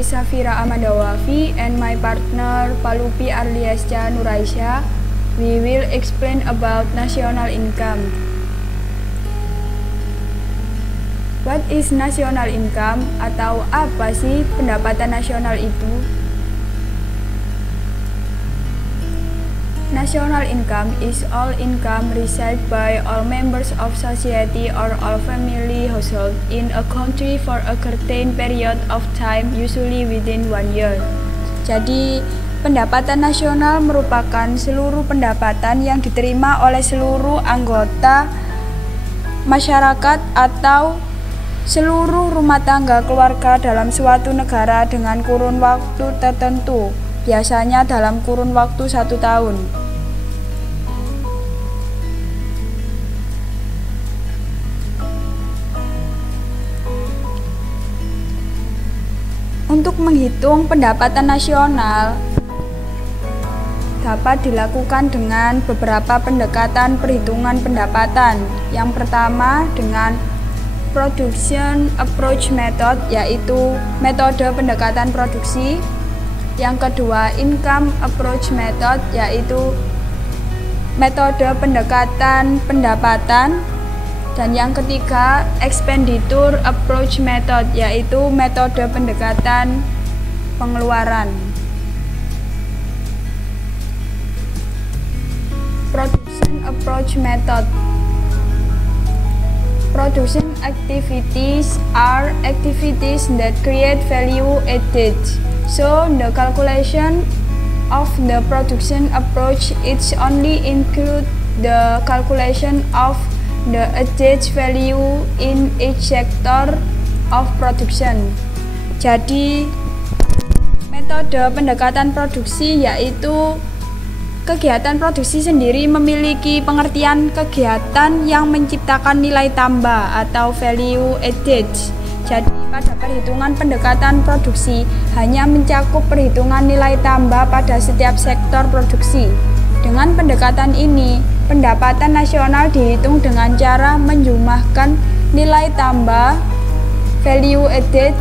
is Safira Amadawafi and my partner Palupi Arliasca Nuraisha. We will explain about national income. What is national income atau apa sih pendapatan nasional itu? National income is all income received by all members of society or all family household in a country for a certain period of time, usually within 1 year. Jadi, pendapatan nasional merupakan seluruh pendapatan yang diterima oleh seluruh anggota masyarakat atau seluruh rumah tangga keluarga dalam suatu negara dengan kurun waktu tertentu, biasanya dalam kurun waktu 1 tahun. Untuk menghitung pendapatan nasional dapat dilakukan dengan beberapa pendekatan perhitungan pendapatan. Yang pertama dengan Production Approach Method, yaitu metode pendekatan produksi. Yang kedua Income Approach Method, yaitu metode pendekatan pendapatan. Dan yang ketiga Expenditure Approach Method, yaitu metode pendekatan pengeluaran. Production Approach Method. Production activities are activities that create value added. So the calculation of the production approach is only include the calculation of the added value in each sector of production. Jadi metode pendekatan produksi yaitu kegiatan produksi sendiri memiliki pengertian kegiatan yang menciptakan nilai tambah atau value added. Jadi pada perhitungan pendekatan produksi hanya mencakup perhitungan nilai tambah pada setiap sektor produksi. Dengan pendekatan ini, pendapatan nasional dihitung dengan cara menjumlahkan nilai tambah value added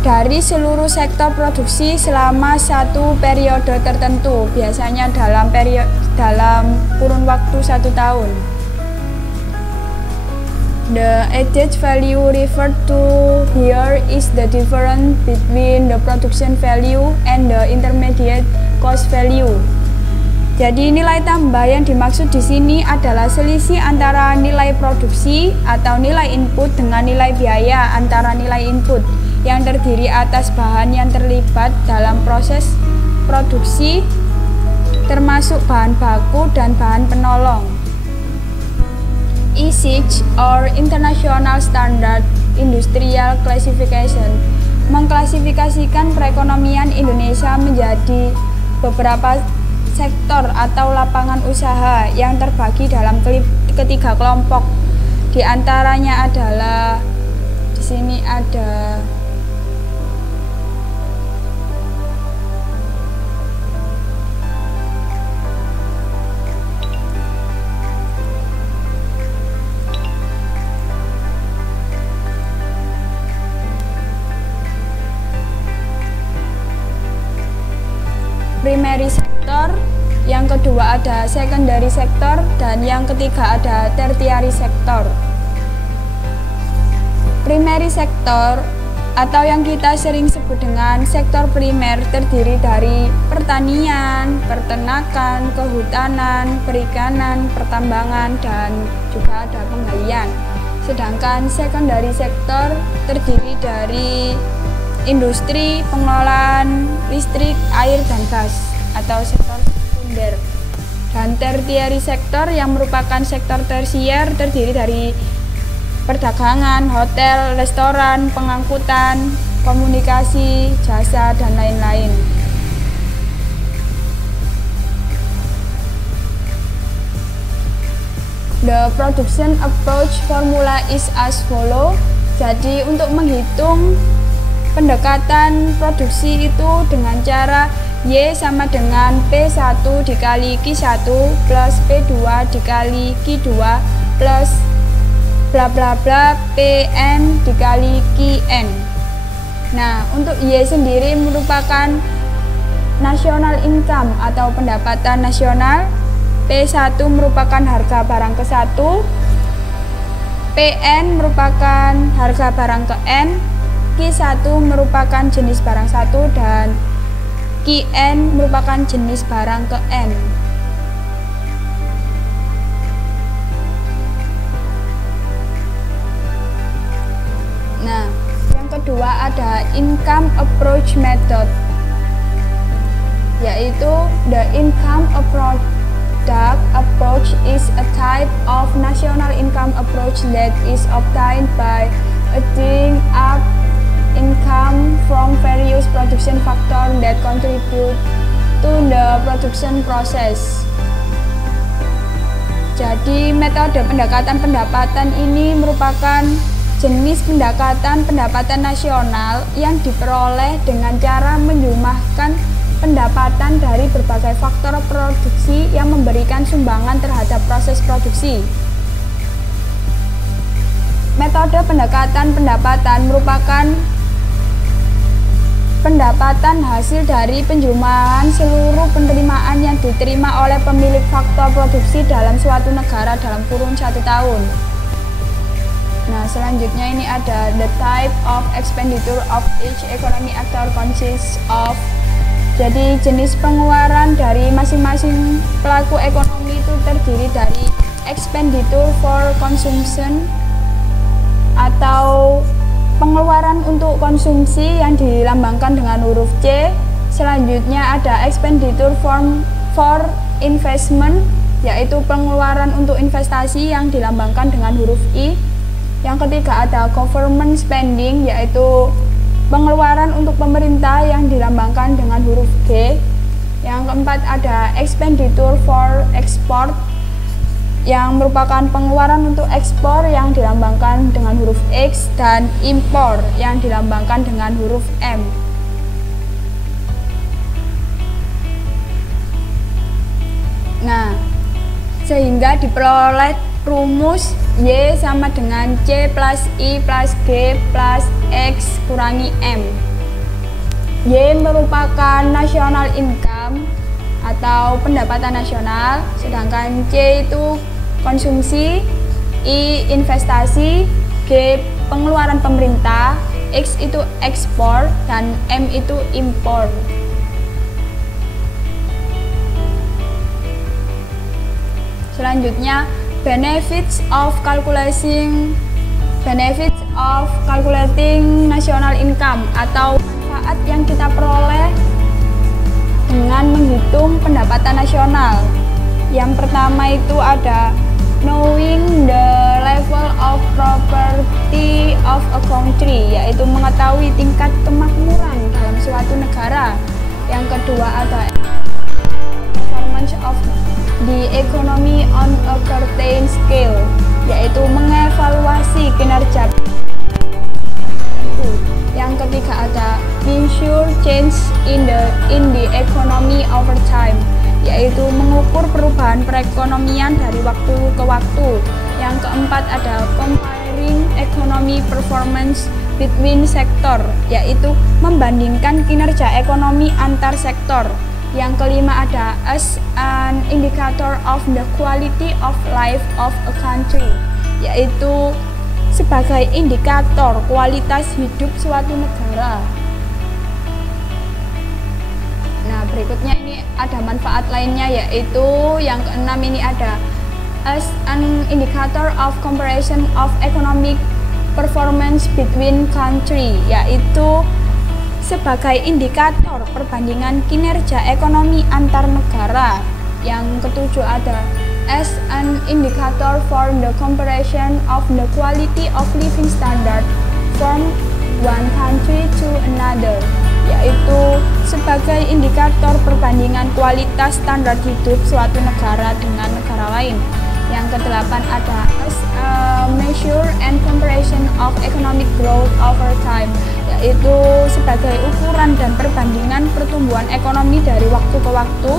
dari seluruh sektor produksi selama satu periode tertentu, biasanya dalam kurun waktu 1 tahun. The added value referred to here is the difference between the production value and the intermediate cost value. Jadi nilai tambah yang dimaksud di sini adalah selisih antara nilai produksi atau nilai input dengan nilai biaya antara nilai input yang terdiri atas bahan yang terlibat dalam proses produksi, termasuk bahan baku dan bahan penolong. ISIC or International Standard Industrial Classification mengklasifikasikan perekonomian Indonesia menjadi beberapa sektor atau lapangan usaha yang terbagi dalam ketiga kelompok. Di antaranya adalah di sini ada primary sector, yang kedua ada secondary sector, dan yang ketiga ada tertiary sector. Primary sector atau yang kita sering sebut dengan sektor primer terdiri dari pertanian, peternakan, kehutanan, perikanan, pertambangan, dan juga ada penggalian. Sedangkan secondary sector terdiri dari industri, pengelolaan listrik, air, dan gas atau sektor sekunder. Dan tertiary sektor yang merupakan sektor tersier terdiri dari perdagangan, hotel, restoran, pengangkutan, komunikasi, jasa, dan lain-lain. The production approach formula is as follow. Jadi untuk menghitung pendekatan produksi itu dengan cara Y sama dengan P1 dikali Q1 plus P2 dikali Q2 plus bla bla bla PN dikali QN. Nah, untuk Y sendiri merupakan national income atau pendapatan nasional. P1 merupakan harga barang ke 1. PN merupakan harga barang ke N. Q1 merupakan jenis barang 1 dan QN merupakan jenis barang ke N. Nah, yang kedua ada income approach method, yaitu the income approach is a type of national income approach that is obtained by adding up income from various production factors that contribute to the production process. Jadi metode pendekatan pendapatan ini merupakan jenis pendapatan nasional yang diperoleh dengan cara menjumlahkan pendapatan dari berbagai faktor produksi yang memberikan sumbangan terhadap proses produksi. Metode pendekatan pendapatan merupakan pendapatan hasil dari penjumlahan seluruh penerimaan yang diterima oleh pemilik faktor produksi dalam suatu negara dalam kurun 1 tahun. Nah, selanjutnya ini ada the type of expenditure of each economic actor consists of. Jadi jenis pengeluaran dari masing-masing pelaku ekonomi itu terdiri dari expenditure for consumption atau pengeluaran untuk konsumsi yang dilambangkan dengan huruf C. Selanjutnya ada expenditure for investment, yaitu pengeluaran untuk investasi yang dilambangkan dengan huruf I. Yang ketiga ada government spending, yaitu pengeluaran untuk pemerintah yang dilambangkan dengan huruf G. Yang keempat ada expenditure for export, yang merupakan pengeluaran untuk ekspor yang dilambangkan dengan huruf X, dan impor yang dilambangkan dengan huruf M. Nah, sehingga diperoleh rumus Y sama dengan C plus I plus G plus X kurangi M. Y merupakan national income atau pendapatan nasional, sedangkan C itu konsumsi, I investasi, G pengeluaran pemerintah, X itu ekspor, dan M itu impor. Selanjutnya, benefits of calculating national income atau manfaat yang kita peroleh dengan menghitung pendapatan nasional. Yang pertama itu ada knowing the level of property of a country, yaitu mengetahui tingkat kemakmuran dalam suatu negara. Yang kedua ada performance of the economy on a certain scale, yaitu mengevaluasi kinerja. Yang ketiga ada measure change in the economy over time, yaitu mengukur perubahan perekonomian dari waktu ke waktu. Yang keempat ada comparing economy performance between sector, yaitu membandingkan kinerja ekonomi antar sektor. Yang kelima ada as an indicator of the quality of life of a country, yaitu sebagai indikator kualitas hidup suatu negara. Nah, berikutnya ini ada manfaat lainnya, yaitu yang keenam ini ada as an indicator of comparison of economic performance between country, yaitu sebagai indikator perbandingan kinerja ekonomi antar negara. Yang ketujuh ada as an indicator for the comparison of the quality of living standard from one country to another, yaitu sebagai indikator perbandingan kualitas standar hidup suatu negara dengan negara lain. Yang kedelapan ada as a measure and comparison of economic growth over time, yaitu sebagai ukuran dan perbandingan pertumbuhan ekonomi dari waktu ke waktu.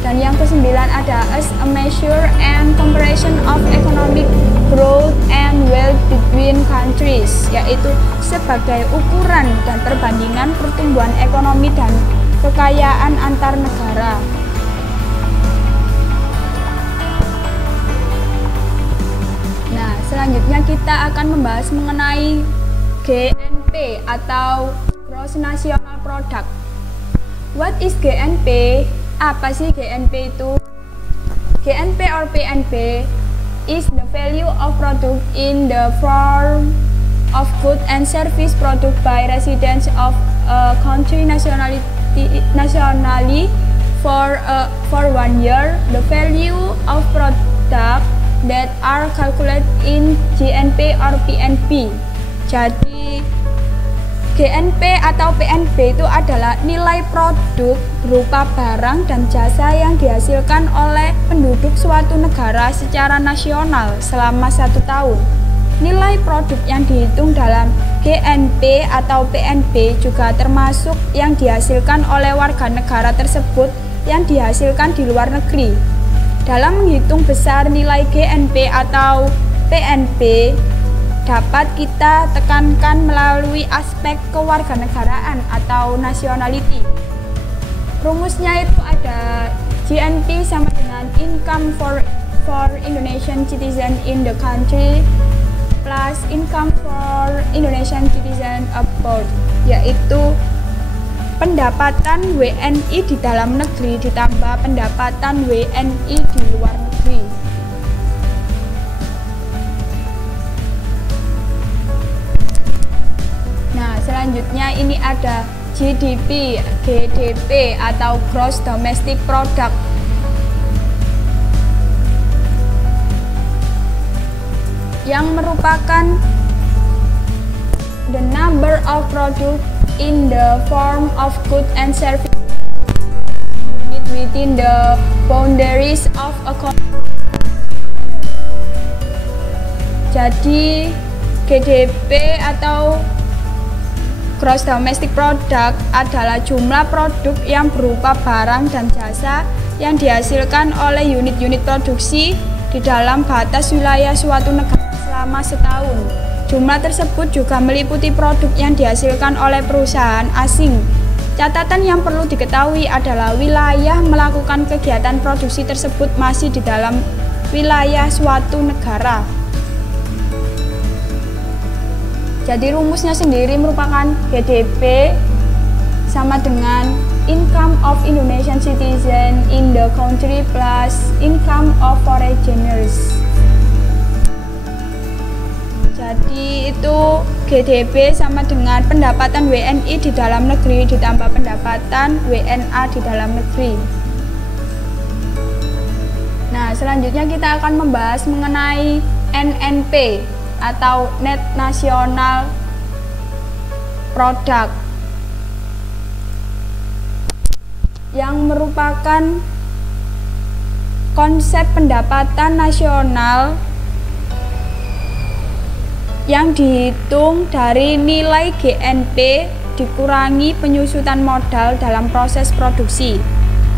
Dan yang kesembilan ada as a measure and comparison of economic growth and wealth between countries, yaitu sebagai sebagai ukuran dan perbandingan pertumbuhan ekonomi dan kekayaan antar negara. Nah, selanjutnya kita akan membahas mengenai GNP atau Gross National Product. What is GNP? Apa sih GNP itu? GNP or PNB is the value of product in the form of goods and service product by residents of a country nationally for 1 year. The value of product that are calculated in GNP or PNB. Jadi GNP atau PNB itu adalah nilai produk berupa barang dan jasa yang dihasilkan oleh penduduk suatu negara secara nasional selama 1 tahun. Nilai produk yang dihitung dalam GNP atau PNB juga termasuk yang dihasilkan oleh warga negara tersebut yang dihasilkan di luar negeri. Dalam menghitung besar nilai GNP atau PNB, dapat kita tekankan melalui aspek kewarganegaraan atau nationality. Rumusnya itu ada GNP sama dengan income for Indonesian citizen in the country plus income for Indonesian citizen abroad, yaitu pendapatan WNI di dalam negeri ditambah pendapatan WNI di luar negeri. Selanjutnya ini ada GDP, GDP atau Gross Domestic Product. Yang merupakan the number of product in the form of goods and services within the boundaries of a country. Jadi GDP atau Gross Domestic Product adalah jumlah produk yang berupa barang dan jasa yang dihasilkan oleh unit-unit produksi di dalam batas wilayah suatu negara selama setahun. Jumlah tersebut juga meliputi produk yang dihasilkan oleh perusahaan asing. Catatan yang perlu diketahui adalah wilayah melakukan kegiatan produksi tersebut masih di dalam wilayah suatu negara. Jadi rumusnya sendiri merupakan GDP sama dengan income of Indonesian citizen in the country plus income of foreigners. Jadi itu GDP sama dengan pendapatan WNI di dalam negeri ditambah pendapatan WNA di dalam negeri. Nah, selanjutnya kita akan membahas mengenai NNP atau Net National Product, yang merupakan konsep pendapatan nasional yang dihitung dari nilai GNP dikurangi penyusutan modal dalam proses produksi.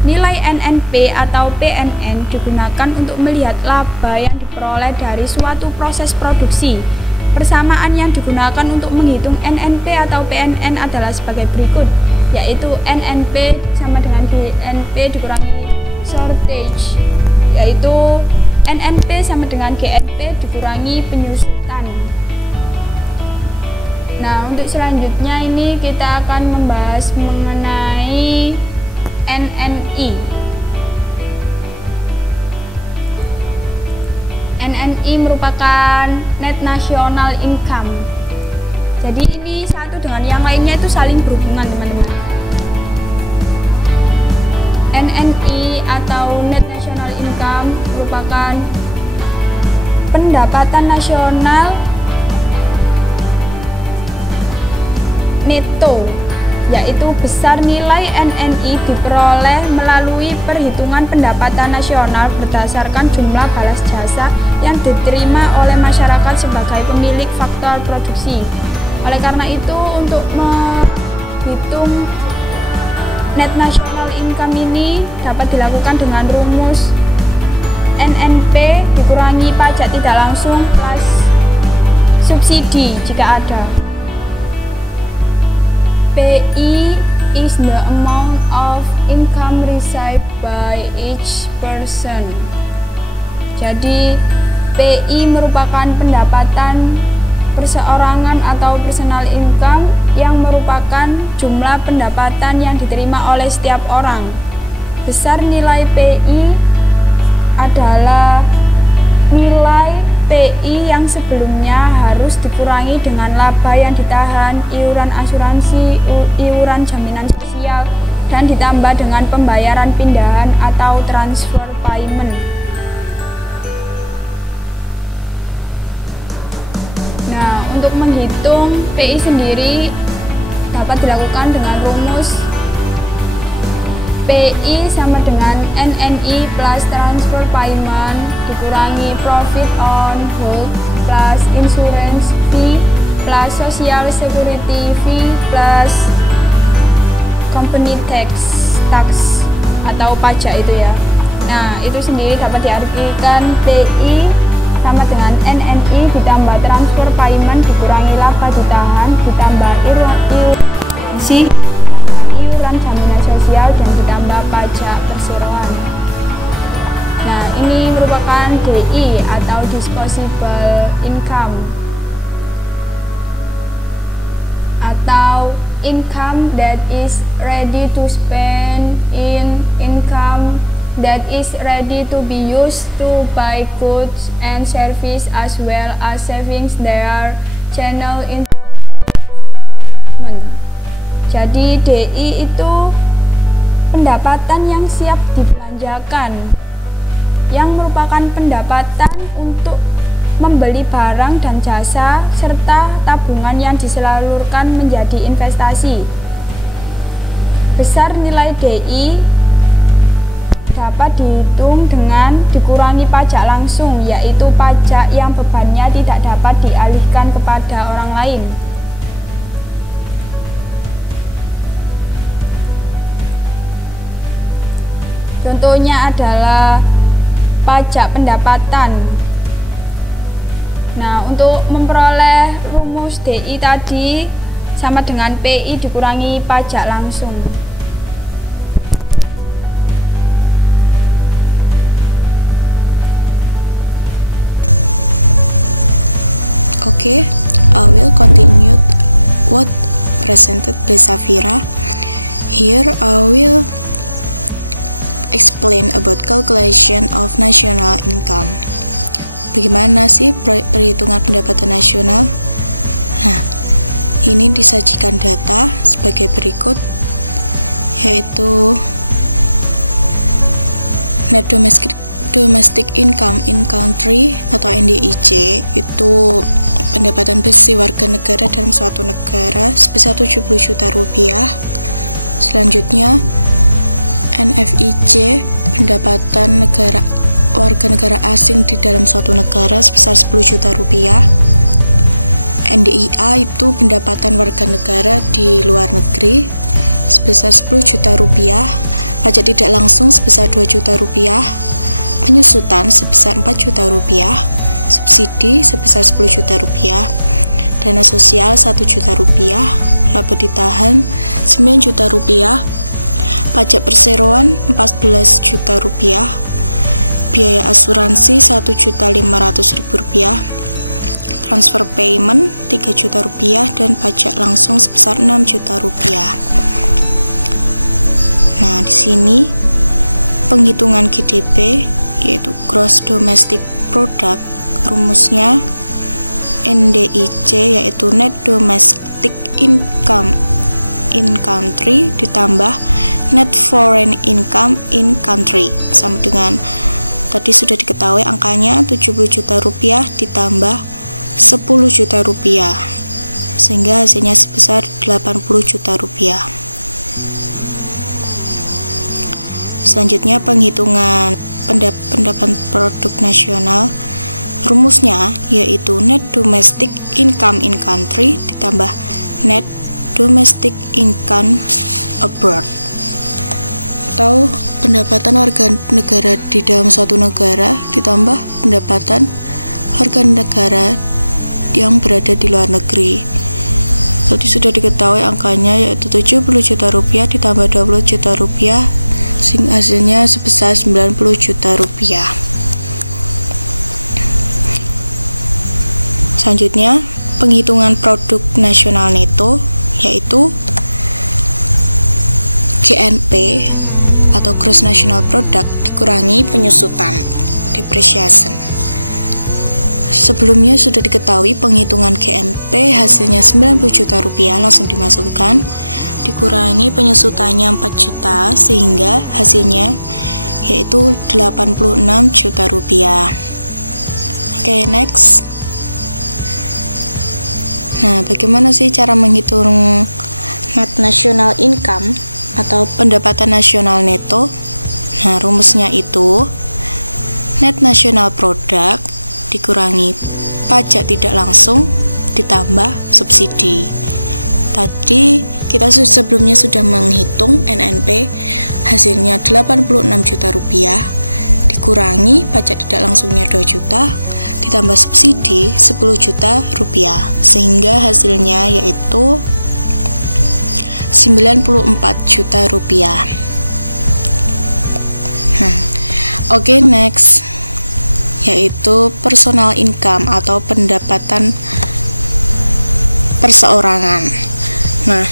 Nilai NNP atau PNN digunakan untuk melihat laba yang diperoleh dari suatu proses produksi. Persamaan yang digunakan untuk menghitung NNP atau PNN adalah sebagai berikut, yaitu NNP sama dengan GNP dikurangi shortage, yaitu NNP sama dengan GNP dikurangi penyusutan. Nah, untuk selanjutnya ini kita akan membahas mengenai NNI. NNI merupakan Net National Income. Jadi ini satu dengan yang lainnya itu saling berhubungan, teman-teman. NNI atau Net National Income merupakan pendapatan nasional neto, yaitu besar nilai NNI diperoleh melalui perhitungan pendapatan nasional berdasarkan jumlah balas jasa yang diterima oleh masyarakat sebagai pemilik faktor produksi. Oleh karena itu, untuk menghitung Net National Income ini dapat dilakukan dengan rumus NNP dikurangi pajak tidak langsung plus subsidi jika ada. PI is the amount of income received by each person. Jadi PI merupakan pendapatan perseorangan atau personal income yang merupakan jumlah pendapatan yang diterima oleh setiap orang. Besar nilai PI adalah nilai PI yang sebelumnya harus dikurangi dengan laba yang ditahan, iuran asuransi, iuran jaminan sosial, dan ditambah dengan pembayaran pindahan atau transfer payment. Nah, untuk menghitung PI sendiri dapat dilakukan dengan rumus PI sama dengan NNI plus transfer payment dikurangi profit on hold plus insurance fee plus social security fee plus company tax atau pajak itu ya. Nah, itu sendiri dapat diartikan PI sama dengan NNI ditambah transfer payment dikurangi laba ditahan ditambah iuran jaminan sosial dan ditambah pajak perseroan. Nah, ini merupakan DI atau disposable income atau income that is ready to spend in income that is ready to be used to buy goods and service as well as savings their channel in. Jadi DI itu pendapatan yang siap dibelanjakan, yang merupakan pendapatan untuk membeli barang dan jasa serta tabungan yang disalurkan menjadi investasi. Besar nilai DI dapat dihitung dengan dikurangi pajak langsung, yaitu pajak yang bebannya tidak dapat dialihkan kepada orang lain. Contohnya adalah pajak pendapatan. Nah, untuk memperoleh rumus DI tadi sama dengan PI dikurangi pajak langsung. Okay, I will continue what presented by Safira. Here I will explain about calculation of national income. Bagaimana sih perhitungan pendapatan nasional? Nah, ini disajikan data sebagai berikut, yaitu net domestic income in country atau NDIC itu pendapatan bersih warga negara dalam suatu negara sebesar 70 juta rupiah. Selanjutnya NFIC pendapatan warga negara asing di dalam suatu negara sebesar 10 juta rupiah. NDIA itu pendapatan warga negara di luar negeri sebesar 10 juta rupiah. Pajak tidak langsung sebesar 2 juta rupiah. Penyusutan sebesar 4 juta rupiah. Subsidi sebesar 10 juta rupiah, dana sosial 1 juta rupiah, laba ditahan 9 juta rupiah, pajak perseroan 14 juta rupiah, biaya asuransi 1.500.000 rupiah, transfer payment 3 juta rupiah, dan pajak langsung sebesar 6 juta rupiah. Nah, di sini penghitungan GDP yaitu Gross Domestic Product, rumusnya NDIC yaitu Net Domestic Income in Country ditambah Net Foreign Income in Country, sama dengan tadi sudah diketahui angkanya 70 juta rupiah ditambah 10 juta rupiah sehingga hasilnya sebesar 80 juta rupiah. Selanjutnya penghitungan pendapatan produk nasional, rumusnya yaitu Net Domestic Income in Country ditambah Net Domestic Income Abroad, atau pendapatan warga negara di dalam suatu negara ditambah pendapatan warga negara yang berada di luar negeri. Tadi sudah diketahui angkanya yaitu 70 juta rupiah ditambah 20 juta rupiah, sehingga hasilnya sebesar 90 juta rupiah. Selanjutnya, penghitungan produk nasional neto yaitu GNP atau Gross National Product dikurangi penyusutan depreciation. Sebelumnya sudah diketahui penghitungan GNP hasilnya 90 juta rupiah langsung dimasukkan, dikurangi penyusutannya 4 juta sehingga hasilnya yaitu 86 juta rupiah. Oke, next. Nah, bagaimana sih cara menghitung net national income atau pendapatan nasional neto? Nah, rumusnya itu net national product dikurangi pajak tidak langsung ditambah subsidi. Tadi kita sebelumnya sudah menghitung NNP, hasilnya 86 juta rupiah dikurangi pajak tidak langsungnya 2 juta ditambah subsidi 10 juta rupiah, sehingga hasilnya yaitu 94 juta rupiah. Oke, next, yaitu personal income atau pendapatan perseorangan. Nah,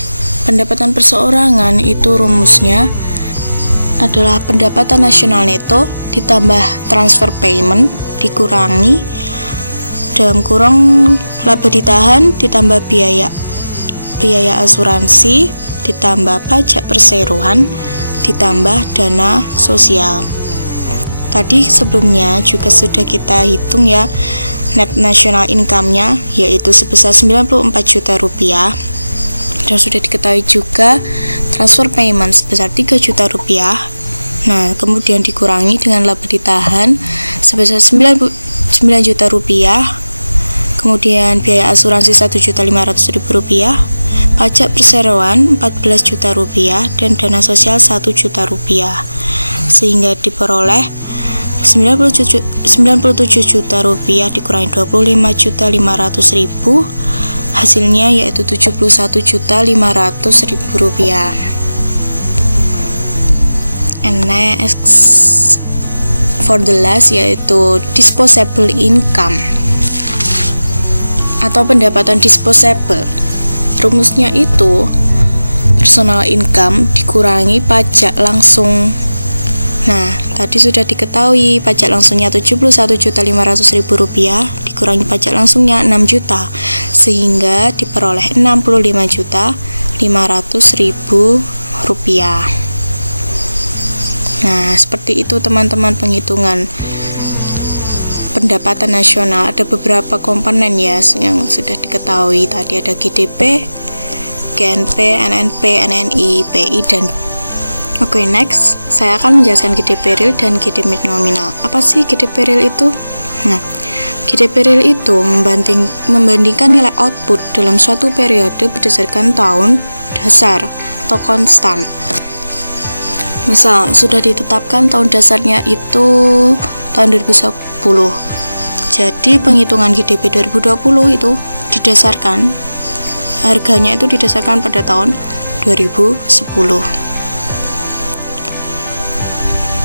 pendapatan perseorangan itu rumusnya adalah pendapatan nasional neto ditambah transfer payment dikurangi dalam kurung laba ditahan ditambah biaya asuransi ditambah pajak perseroan ditambah dana sosial. Tadi sebelumnya juga sudah kita hitung ya net national income-nya yaitu sebesar 94 juta rupiah, dan sudah diketahui juga transfer payment sebesar 3 juta rupiah. Nah, kemudian dikurangi dengan laba ditahan sebesar 9 juta rupiah, kemudian biaya asuransi 1.500.000 rupiah, pajak perseroan 14 juta rupiah, dan dana sosial 1 juta rupiah, sehingga diperoleh 97 juta rupiah dikurangi 25.500.000, hasilnya yaitu 71.500.000 rupiah. And next, for the last, yaitu disposable income atau pendapatan disposable. Rumusnya itu personal income dikurangi pajak langsung. Nah, tadi sudah diketahui pajak langsungnya 71.500.000 rupiah dikurangi pajak langsungnya 6 juta, sehingga diperoleh 65.500.000 rupiah. Nah, seperti itu teman-teman penghitungan pendapatan nasional. Ada beberapa komponen ya yang sudah diketahui tadi, ada GDP, GNP, NNP, NNI, PI, dan oke, next, saya akan menjelaskan GDP real dan GDP nominal. Apa sih GDP real itu? Nah, GDP real itu membandingkan nilai output dalam suatu periode berdasarkan tahun dasar atau konstan. Misal, sudah ditetapkan tahun dasarnya itu tahun 2010. Jadi, penghitungan GDP 2020 itu didasarkan, harganya itu didasarkan pada tahun 2010.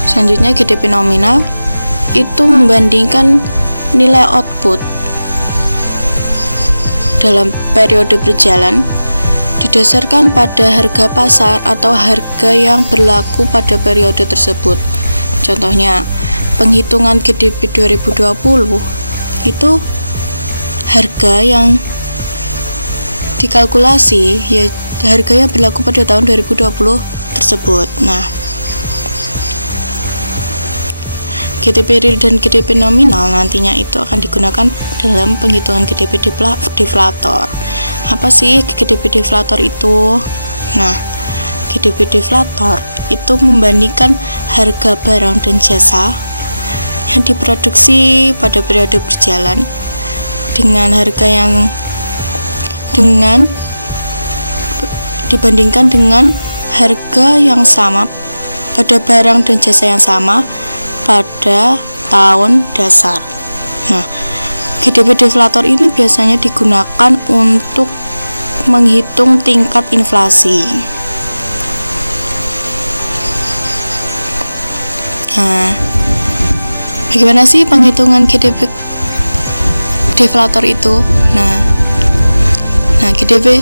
Selanjutnya, GDP nominal itu membandingkan nilai output dalam periode berjalan didasarkan pada harga pasar atau harga yang berlaku pada periode tersebut. Contohnya, penghitungan GDP 2020 itu harga yang dikalkulasi ya harga yang berlaku pada tahun 2020 tersebut. Nah, GDP real dan GDP nominal nantinya itu akan digunakan dalam penghitungan GDP deflator. Apa sih GDP deflator itu? Nah, GDP deflator itu membandingkan harga barang dan jasa yang diproduksi pada periode berjalan dengan harga yang dibandingkan dengan harga yang sama pada barang dan jasa yang sama pada tahun dasar. Nah, GDP deflator ini biasanya digunakan untuk menghitung tingkat inflasi. Nah, bagaimana sih penghitungan GDP deflator itu? Nah, GDP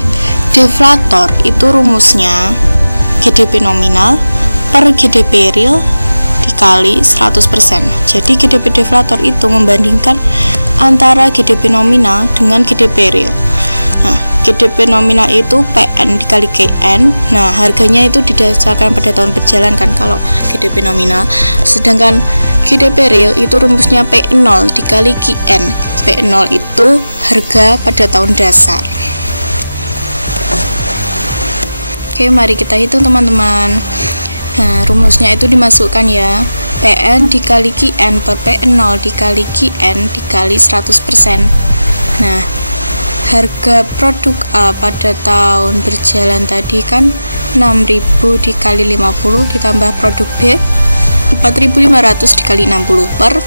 deflator itu rumusnya GDP nominal per GDP real dikali 100%. Jadi GDP deflator itu membandingkan antara GDP nominal dengan GDP real. Nah, GDP nominal itu PN dikali KN. Nah, harganya itu didasarkan pada tahun berjalan kan kalau GDP nominal. Sedangkan GDP real itu rumusnya P0 dikali KN. P0 itu harga pada tahun dasar. Oke, mari kita hitung teman-teman. Nah, rumusnya itu dimasukkan ya. PN dikali KN per P0 dikali KN dikali 100%. Nah, harga produk A pada tahun berjalan tadi kan 6.000 dikali 50 ditambah produk B 4.500 dikali 60 per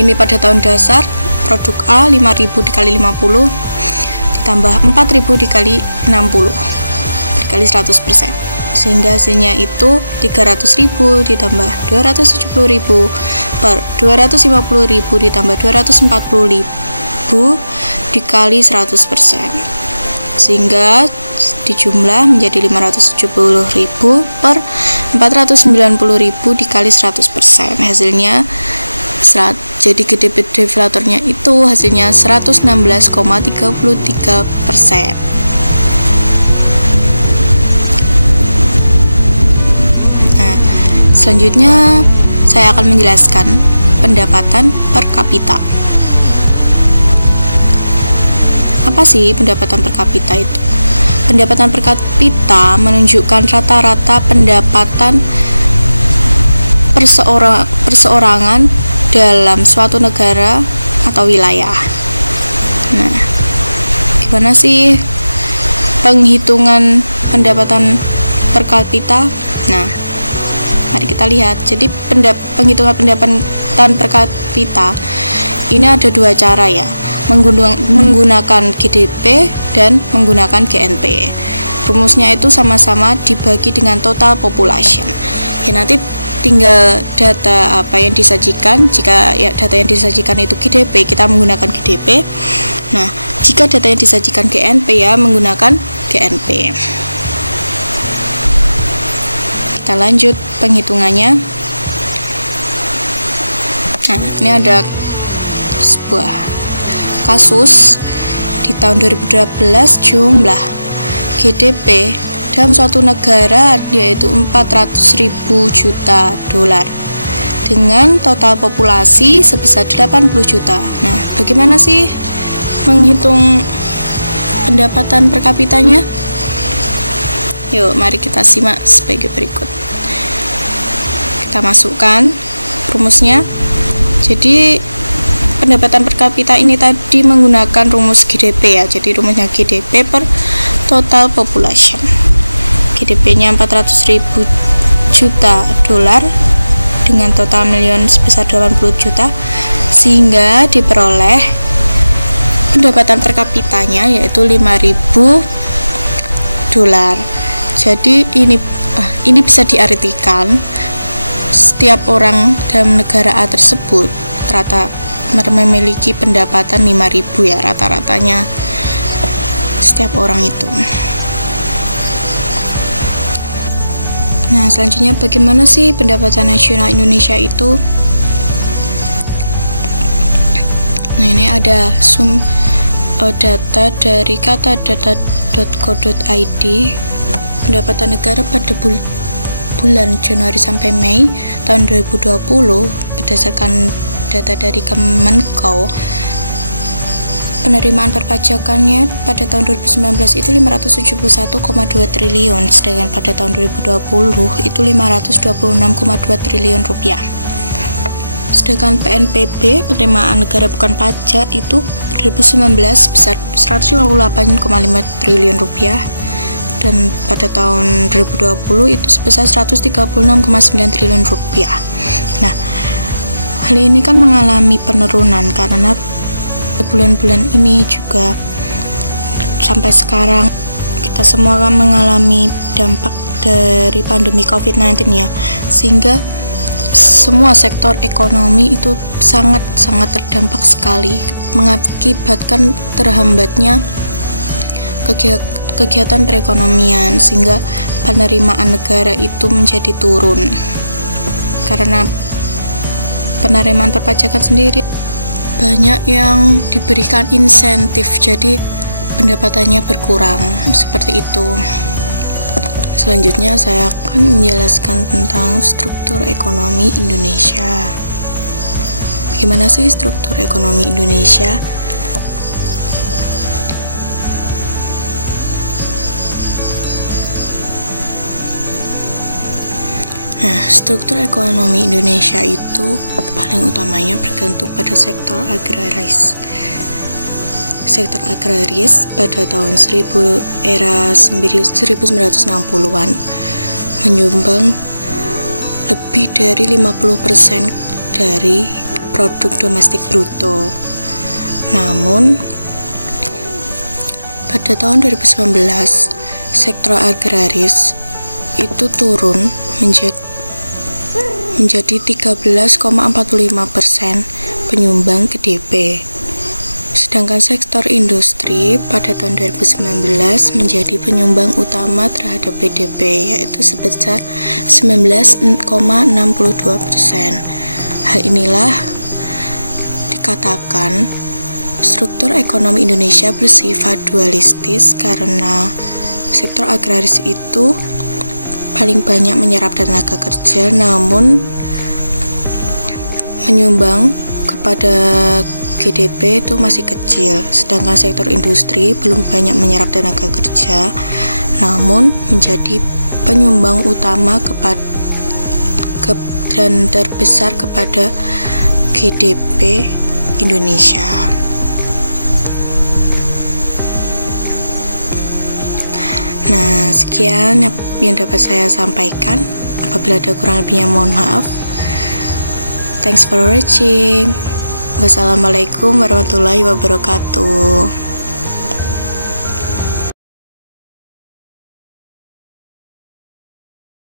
ini pada tahun dasar produk A 5.000 dikali 50 ditambah 4.000 dikali 60 dikali 100%, sehingga hasilnya itu 300.000 ditambah 270.000 per 250.000 ditambah 240.000 dikali 100%, sehingga dijumlah menjadi 570.000 per 490.000 dikali 100%. Hasilnya jadi GDP deflatornya itu hasilnya 116,33%. Nah, selanjutnya saya akan menjelaskan pendapatan per kapita. Apa sih pendapatan per kapita itu? Pendapatan per kapita menunjukkan rata-rata pendapatan perseorangan dalam suatu negara atau wilayah. Nah, gimana sih penghitungan pendapatan per kapita? Nah, mari kita lihat. Jadi penghitungan pendapatan per kapita ini ada dua cara ya. Menggunakan GDP dan menggunakan GNP. Rumusnya itu sama-sama dibagi dengan total population. Ya, nanti tinggal data apa yang disajikan. Jika ya data yang disajikan itu GDP, kita menggunakan GDP. Nah, jika data yang disajikan GNP ya menggunakan GNP. Kita lanjut penghitungannya. Nah, ini ada sebuah kasus di tahun 2012 jumlah GDP dalam suatu negara yaitu 400.000 juta dolar dengan total populasi sebesar 80 juta. Nah, bagaimana sih menghitung pendapatan per kapitanya? Yuk, mari kita simak sebagai berikut. Kita masukkan rumusnya. Jadi pendapatan per kapita ini tadi menggunakan rumus GDP ya. Jadi rumusnya GDP per total population. GDP-nya 400.000 juta dolar dengan total million sebesar 80 juta, sehingga diperoleh pendapatan per kapitanya yaitu 5.000 dolar. Jadi ini bisa diartikan setiap orang dalam negara A tersebut memiliki pendapatan 5.000 ya rata-ratanya setiap orang itu. Nah, selanjutnya bagaimana sih pendapatan nasional Indonesia itu? Nah, ini ada data dari katadata.co.id. Pendapatan negara pada bulan Januari sampai Mei tahun 2020 berdasarkan data dari Kemenko, penerimaan perpajakannya pada tahun 2019 itu 571,2 triliun, sedangkan pada tahun 2020 itu 526,2 triliun rupiah. Sedangkan PNBP, penerimaan negara bukan pajak, itu 2019 sebesar 158,5 triliun rupiah, dan pada tahun 2020 itu sebesar 136,9 triliun rupiah. Nah, hal ini kan mengalami penurunan karena bulan-bulan ini juga sampai sekarang kita semua kan mengalami dampak dari pandemi COVID-19 ya, sehingga semua sektor ekonomi itu sangat terdampak sekali, mengakibatkan terhambatnya kegiatan perekonomian, sehingga penerimaan negara itu menjadi turun karena penerimaan perpajakan sendiri banyak yang diberikan insentif, jadi pendapatannya berkurang seperti itu. Selanjutnya saya akan menjelaskan tentang struktur ekonomi Indonesia. Bagaimana sih struktur ekonomi Indonesia? Nah, struktur ekonomi Indonesia itu paling utamanya bergantung pada sektor agraris. Sektor agraris pada tahun 1960-an menyumbang lebih dari 50% dari produk domestik bruto. Namun pada tahun 2019 sektor agraris itu turun menjadi 13,45% penyumbang GDP. Sedangkan sektor industri pada tahun 2019 menjadi penyumbang utama terhadap PDB, yaitu sebesar 19,62%. Hal inilah dikatakan struktur ekonomi Indonesia bersifat dualistis karena sektor agraris itu paling banyak menyerap tenaga kerja, namun menyumbang kepada GDP itu masih kecil, sedangkan sektor industri belum banyak menyerap tenaga kerja, namun menjadi penyumbang utama dan terbesar kepada GDP Indonesia. Nah, sekian yang dapat saya sampaikan. Apabila ada kurang lebihnya mohon maaf. Thanks for watching. Wassalamualaikum warahmatullahi wabarakatuh.